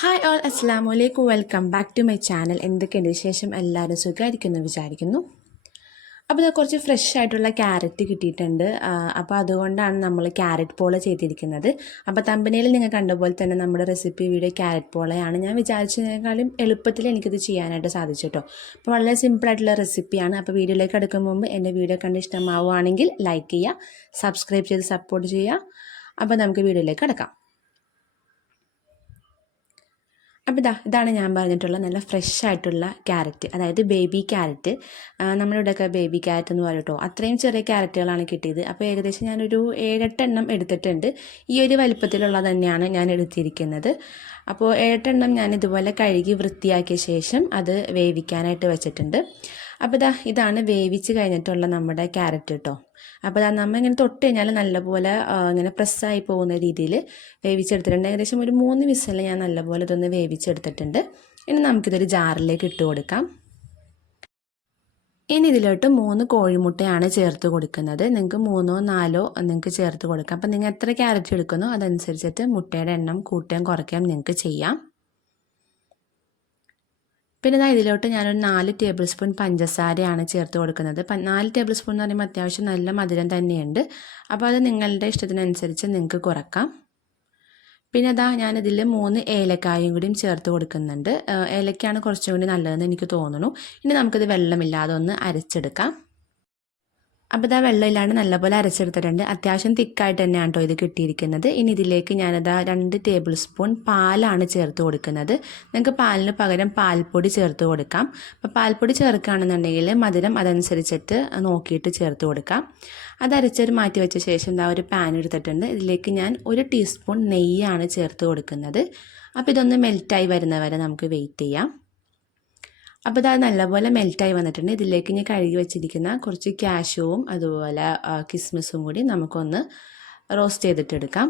Hi all, അസ്സലാമു അലൈക്കും. Welcome back to my channel. എന്തൊക്കെയുണ്ട് വിശേഷം? എല്ലാവരും സുഖമായിരിക്കുന്നു വിചാരിക്കുന്നു. അപ്പോൾ ഇത് കുറച്ച് ഫ്രഷ് ആയിട്ടുള്ള ക്യാരറ്റ് കിട്ടിയിട്ടുണ്ട്. അപ്പോൾ അതുകൊണ്ടാണ് നമ്മൾ ക്യാരറ്റ് പോള ചെയ്തിരിക്കുന്നത്. അപ്പോൾ തമ്പനയിൽ നിങ്ങൾ കണ്ട പോലെ തന്നെ നമ്മുടെ റെസിപ്പി വീഡിയോ ക്യാരറ്റ് പോളയാണ്. ഞാൻ വിചാരിച്ചതിനേക്കാളും എളുപ്പത്തിൽ എനിക്കിത് ചെയ്യാനായിട്ട് സാധിച്ചു കേട്ടോ. അപ്പോൾ വളരെ സിമ്പിളായിട്ടുള്ള റെസിപ്പിയാണ്. അപ്പോൾ വീഡിയോയിലേക്ക് എടുക്കും മുമ്പ് എൻ്റെ വീഡിയോ കണ്ട് ഇഷ്ടമാവുകയാണെങ്കിൽ ലൈക്ക് ചെയ്യുക, സബ്സ്ക്രൈബ് ചെയ്ത് സപ്പോർട്ട് ചെയ്യുക. അപ്പോൾ നമുക്ക് വീഡിയോയിലേക്ക് കിടക്കാം. അപ്പോൾ ഇതാണ് ഞാൻ പറഞ്ഞിട്ടുള്ള നല്ല ഫ്രഷ് ആയിട്ടുള്ള ക്യാരറ്റ്, അതായത് ബേബി ക്യാരറ്റ്. നമ്മുടെ ഇവിടെയൊക്കെ ബേബി ക്യാരറ്റ് എന്ന് പറയും കേട്ടോ. അത്രയും ചെറിയ ക്യാരറ്റുകളാണ് കിട്ടിയത്. അപ്പോൾ ഏകദേശം ഞാനൊരു 7-8 എണ്ണം എടുത്തിട്ടുണ്ട്. ഈ ഒരു വലിപ്പത്തിലുള്ള തന്നെയാണ് ഞാൻ എടുത്തിരിക്കുന്നത്. അപ്പോൾ 7 എണ്ണം ഞാൻ ഇതുപോലെ കഴുകി വൃത്തിയാക്കിയ ശേഷം അത് വേവിക്കാനായിട്ട് വെച്ചിട്ടുണ്ട്. അപ്പോൾ ഇതാണ് വേവിച്ച് കഴിഞ്ഞിട്ടുള്ള നമ്മുടെ ക്യാരറ്റ് കേട്ടോ. അപ്പോൾ നമ്മൾ ഇങ്ങനെ തൊട്ട് കഴിഞ്ഞാൽ നല്ലപോലെ ഇങ്ങനെ പ്രസ്സായി പോകുന്ന രീതിയിൽ വേവിച്ചെടുത്തിട്ടുണ്ട്. ഏകദേശം ഒരു 3 വിസിൽ ഞാൻ നല്ലപോലെ ഇതൊന്ന് വേവിച്ചെടുത്തിട്ടുണ്ട്. ഇനി നമുക്കിതൊരു ജാറിലേക്ക് ഇട്ട് കൊടുക്കാം. ഇനി ഇതിലോട്ട് 3 കോഴിമുട്ടയാണ് ചേർത്ത് കൊടുക്കുന്നത്. നിങ്ങൾക്ക് 3ഓ 4ഓ നിങ്ങൾക്ക് ചേർത്ത് കൊടുക്കാം. അപ്പം നിങ്ങൾ എത്ര ക്യാരറ്റ് എടുക്കുന്നോ അതനുസരിച്ചിട്ട് മുട്ടയുടെ എണ്ണം കൂട്ടുകയും കുറയ്ക്കുകയും നിങ്ങൾക്ക് ചെയ്യാം. പിന്നെ ഇതിലോട്ട് ഞാനൊരു 4 ടേബിൾ സ്പൂൺ പഞ്ചസാരയാണ് ചേർത്ത് കൊടുക്കുന്നത്. 4 ടേബിൾ സ്പൂൺ എന്ന് പറയുമ്പോൾ അത്യാവശ്യം നല്ല മധുരം തന്നെയുണ്ട്. അപ്പോൾ അത് നിങ്ങളുടെ ഇഷ്ടത്തിനനുസരിച്ച് നിങ്ങൾക്ക് കുറക്കാം. പിന്നെ ഞാനിതിൽ 3 ഏലക്കായും കൂടിയും ചേർത്ത് കൊടുക്കുന്നുണ്ട്. ഏലക്കയാണ് കുറച്ചും കൂടി നല്ലതെന്ന് എനിക്ക് തോന്നുന്നു. ഇനി നമുക്കിത് വെള്ളമില്ലാതെ ഒന്ന് അരച്ചെടുക്കാം. അപ്പോൾ വെള്ളമില്ലാണ്ട് നല്ലപോലെ അരച്ചെടുത്തിട്ടുണ്ട്. അത്യാവശ്യം തിക്കായിട്ട് തന്നെയാണ് കേട്ടോ ഇത് കിട്ടിയിരിക്കുന്നത്. ഇനി ഇതിലേക്ക് ഞാനത് 2 ടേബിൾ സ്പൂൺ പാലാണ് ചേർത്ത് കൊടുക്കുന്നത്. നിങ്ങൾക്ക് പാലിന് പകരം പാൽപ്പൊടി ചേർത്ത് കൊടുക്കാം. അപ്പോൾ പാൽപ്പൊടി ചേർക്കുകയാണെന്നുണ്ടെങ്കിൽ മധുരം അതനുസരിച്ചിട്ട് നോക്കിയിട്ട് ചേർത്ത് കൊടുക്കാം. അത് അരച്ചൊരു മാറ്റി വെച്ച ശേഷം ഒരു പാൻ എടുത്തിട്ടുണ്ട്. ഇതിലേക്ക് ഞാൻ 1 ടീസ്പൂൺ നെയ്യാണ് ചേർത്ത് കൊടുക്കുന്നത്. അപ്പോൾ ഇതൊന്ന് മെൽറ്റായി വരുന്നവരെ നമുക്ക് വെയിറ്റ് ചെയ്യാം. അപ്പോൾ നല്ലപോലെ മെൽറ്റായി വന്നിട്ടുണ്ട്. ഇതിലേക്ക് ഞാൻ കഴുകി വെച്ചിരിക്കുന്ന കുറച്ച് കാഷ്യൂവും അതുപോലെ കിസ്മിസും കൂടി നമുക്കൊന്ന് റോസ്റ്റ് ചെയ്തിട്ടെടുക്കാം.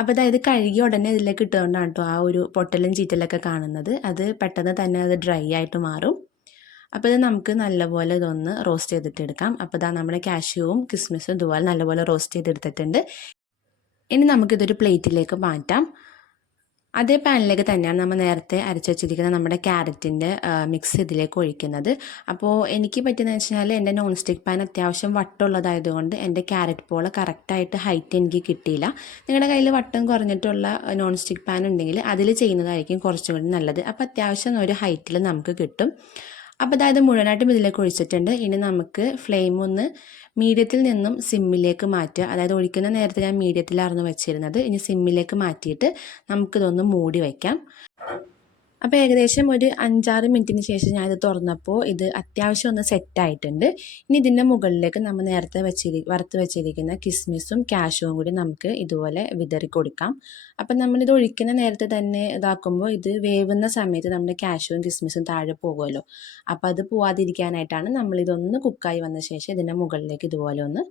അപ്പോൾ ഇത് കഴുകിയ ഉടനെ ഇതിലേക്ക് ഇട്ടുകൊണ്ടാണ് കേട്ടോ ആ ഒരു പൊട്ടലും ചീറ്റലൊക്കെ കാണുന്നത്. അത് പെട്ടെന്ന് തന്നെ അത് ഡ്രൈ ആയിട്ട് മാറും. അപ്പോൾ ഇത് നമുക്ക് നല്ലപോലെ ഇതൊന്ന് റോസ്റ്റ് ചെയ്തിട്ടെടുക്കാം. അപ്പോൾ നമ്മുടെ കാഷ്യൂവും കിസ്മിസും ഇതുപോലെ നല്ലപോലെ റോസ്റ്റ് ചെയ്തെടുത്തിട്ടുണ്ട്. ഇനി നമുക്കിതൊരു പ്ലേറ്റിലേക്ക് മാറ്റാം. അതേ പാനിലേക്ക് തന്നെയാണ് നമ്മൾ നേരത്തെ അരച്ച് വെച്ചിരിക്കുന്ന നമ്മുടെ ക്യാരറ്റിൻ്റെ മിക്സ് ഇതിലേക്ക് ഒഴിക്കുന്നത്. അപ്പോൾ എനിക്ക് പറ്റുന്നതെന്ന് വെച്ച് കഴിഞ്ഞാൽ എൻ്റെ നോൺ സ്റ്റിക്ക് പാൻ അത്യാവശ്യം വട്ടമുള്ളതായതുകൊണ്ട് എൻ്റെ ക്യാരറ്റ് പോള കറക്റ്റായിട്ട് ഹൈറ്റ് എനിക്ക് കിട്ടിയില്ല. നിങ്ങളുടെ കയ്യിൽ വട്ടം കുറഞ്ഞിട്ടുള്ള നോൺ സ്റ്റിക്ക് പാൻ ഉണ്ടെങ്കിൽ അതിൽ ചെയ്യുന്നതായിരിക്കും കുറച്ചും കൂടി നല്ലത്. അപ്പോൾ അത്യാവശ്യം ഒരു ഹൈറ്റിൽ നമുക്ക് കിട്ടും. അപ്പോൾ മുഴുവനായിട്ടും ഇതിലേക്ക് ഒഴിച്ചിട്ടുണ്ട്. ഇനി നമുക്ക് ഫ്ലെയിം ഒന്ന് മീഡിയത്തിൽ നിന്നും സിമ്മിലേക്ക് മാറ്റുക. അതായത് ഒഴിക്കുന്ന നേരത്തെ ഞാൻ മീഡിയത്തിലായിരുന്നു വെച്ചിരുന്നത്. ഇനി സിമ്മിലേക്ക് മാറ്റിയിട്ട് നമുക്കിതൊന്ന് മൂടി വയ്ക്കാം. അപ്പോൾ ഏകദേശം ഒരു 5-6 മിനിറ്റിന് ശേഷം ഞാനിത് തുറന്നപ്പോൾ ഇത് അത്യാവശ്യം ഒന്ന് സെറ്റായിട്ടുണ്ട്. ഇനി ഇതിൻ്റെ മുകളിലേക്ക് നമ്മൾ നേരത്തെ വറുത്ത് വെച്ചിരിക്കുന്ന കിസ്മിസും കാഷ്യൂവും കൂടി നമുക്ക് ഇതുപോലെ വിതറി കൊടുക്കാം. അപ്പം നമ്മളിത് ഒഴിക്കുന്ന നേരത്തെ തന്നെ ഇതാക്കുമ്പോൾ ഇത് വേവുന്ന സമയത്ത് നമ്മുടെ കാഷ്യൂവും കിസ്മിസും താഴെ പോകുമല്ലോ. അപ്പോൾ അത് പോവാതിരിക്കാനായിട്ടാണ് നമ്മളിതൊന്ന് കുക്കായി വന്ന ശേഷം ഇതിൻ്റെ മുകളിലേക്ക് ഇതുപോലെ ഒന്ന്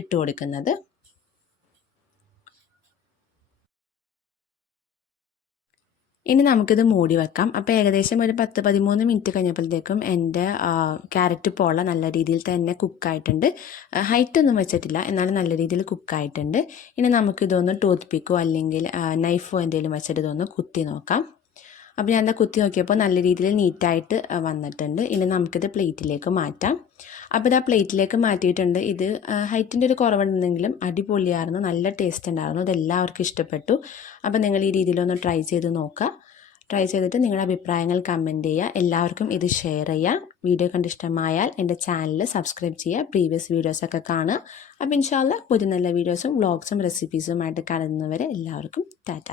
ഇട്ട് കൊടുക്കുന്നത്. ഇനി നമുക്കിത് മൂടി വെക്കാം. അപ്പോൾ ഏകദേശം ഒരു 10-13 മിനിറ്റ് കഴിഞ്ഞപ്പോഴത്തേക്കും എൻ്റെ ക്യാരറ്റ് പോള നല്ല രീതിയിൽ തന്നെ കുക്കായിട്ടുണ്ട്. ഹൈറ്റൊന്നും വെച്ചിട്ടില്ല, എന്നാലും നല്ല രീതിയിൽ കുക്കായിട്ടുണ്ട്. ഇനി നമുക്കിതൊന്ന് ടൂത്ത് പിക്കോ അല്ലെങ്കിൽ നൈഫോ എന്തെങ്കിലും വെച്ചിട്ട് ഇതൊന്ന് കുത്തി നോക്കാം. അപ്പോൾ ഞാൻ കുത്തി നോക്കിയപ്പോൾ നല്ല രീതിയിൽ നീറ്റായിട്ട് വന്നിട്ടുണ്ട്. ഇനി നമുക്കിത് പ്ലേറ്റിലേക്ക് മാറ്റാം. അപ്പോൾ പ്ലേറ്റിലേക്ക് മാറ്റിയിട്ടുണ്ട്. ഇത് ഹൈറ്റിൻ്റെ ഒരു കുറവുണ്ടെങ്കിലും അടിപൊളിയായിരുന്നു, നല്ല ടേസ്റ്റ് ഉണ്ടായിരുന്നു. ഇതെല്ലാവർക്കും ഇഷ്ടപ്പെട്ടു. അപ്പോൾ നിങ്ങൾ ഈ രീതിയിലൊന്ന് ട്രൈ ചെയ്ത് നോക്കുക. ട്രൈ ചെയ്തിട്ട് നിങ്ങളുടെ അഭിപ്രായങ്ങൾ കമൻറ്റ് ചെയ്യുക. എല്ലാവർക്കും ഇത് ഷെയർ ചെയ്യുക. വീഡിയോ കണ്ട് ഇഷ്ടമായാൽ എൻ്റെ ചാനൽ സബ്സ്ക്രൈബ് ചെയ്യുക. പ്രീവിയസ് വീഡിയോസൊക്കെ കാണുക. അപ്പോൾ ഇൻഷാ അല്ലാഹ് പുതിയ നല്ല വീഡിയോസും വ്ളോഗ്സും റെസിപ്പീസുമായിട്ട് കാണുന്നവരെ എല്ലാവർക്കും ടാറ്റ.